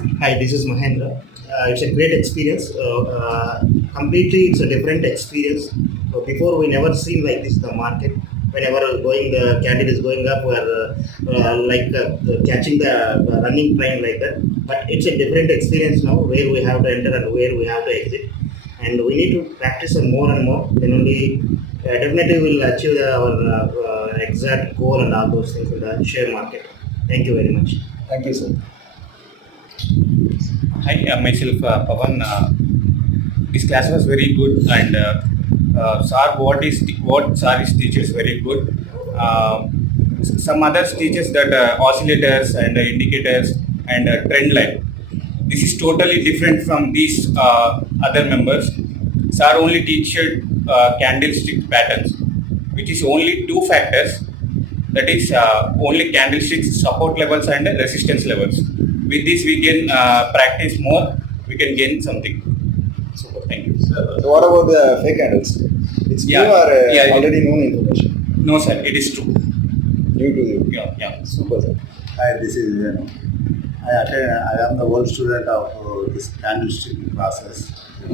Hi, this is Mahendra. It's a great experience. Completely, it's a different experience. So before, we never seen like this the market. Whenever the candle is going up, we're catching the running train like that. But it's a different experience now, where we have to enter and where we have to exit, and we need to practice more and more. Then only definitely we'll achieve our exact goal and all those things in the share market. Thank you very much. Thank you, sir. Hi, myself Pavan. This class was very good, and sir, what sir is teaches very good. Some others teaches that oscillators and indicators and trend line. This is totally different from these other members. Sir only teaches candlestick patterns, which is only two factors. That is only candlesticks support levels and resistance levels. With this, we can practice more. We can gain something. Super. Thank you. So what about the fake candles? It's new or already known information? No, sir. It is true. New to you. Yeah. Super, sir. Hi, this is I am the old student of this candlestick classes.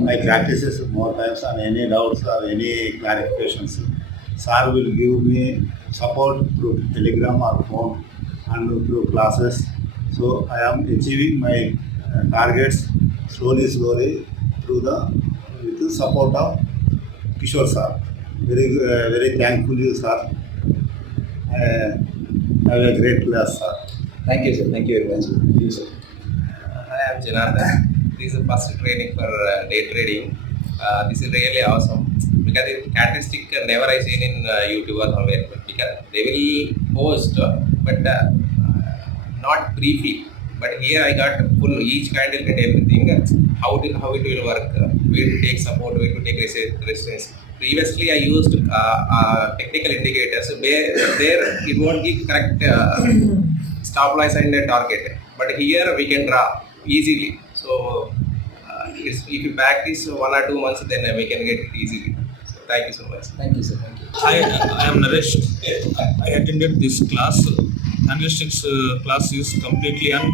I practices more times on any doubts or any clarifications. Sir will give me support through Telegram or phone and through classes. So I am achieving my targets slowly with the support of Kishore sir. Very thankful you, sir. Have a great class, sir. Thank you, sir. Thank you very much. You, sir. I am Janardhan. This is the first training for day trading. This is really awesome because the candlestick never I seen in YouTube or somewhere, because they will post but not briefly. But here I got full each candle and everything. How it will work? Where to take support? Where to take resistance? Previously, I used technical indicators. There it won't give correct stop loss and target. But here we can draw easily. So if you practice 1 or 2 months, then we can get it easily. So thank you so much. Thank you, sir. Thank you. I am Naresh. I attended this class. Candlesticks class is completely on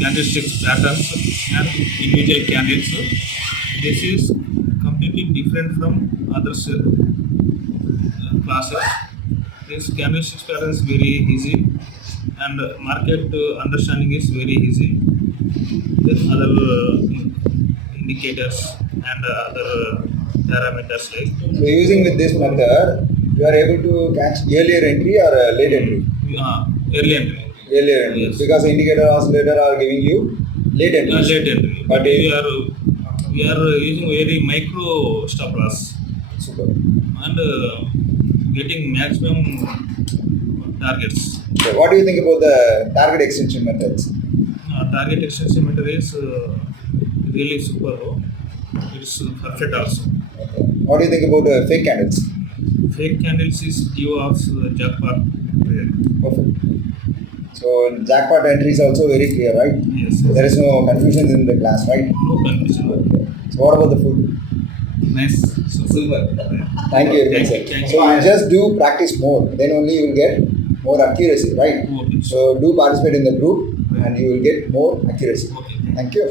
candlesticks patterns and individual candles. This is completely different from other classes. This candlesticks pattern is very easy, and market understanding is very easy. Then other indicators and other parameters like. So using with this method, you are able to catch earlier entry or late entry? Early entry. Earlier entry. Yes. Because indicator oscillator are giving you late entry. Late entry. But we are using very micro stop loss. Super. And getting maximum targets. So what do you think about the target extension methods? Target extension method is really super. It is perfect also. Okay. What do you think about fake candles? Fake candles is give of jackpot trade. Perfect. So jackpot entry is also very clear, right? Yes. There is no confusion in the class, right? No confusion. Okay. So what about the food? Nice. So super. Thank you very much, sir. So you just do practice more, then only you will get more accuracy, right? Okay. So do participate in the group and you will get more accuracy. Okay. Thank you.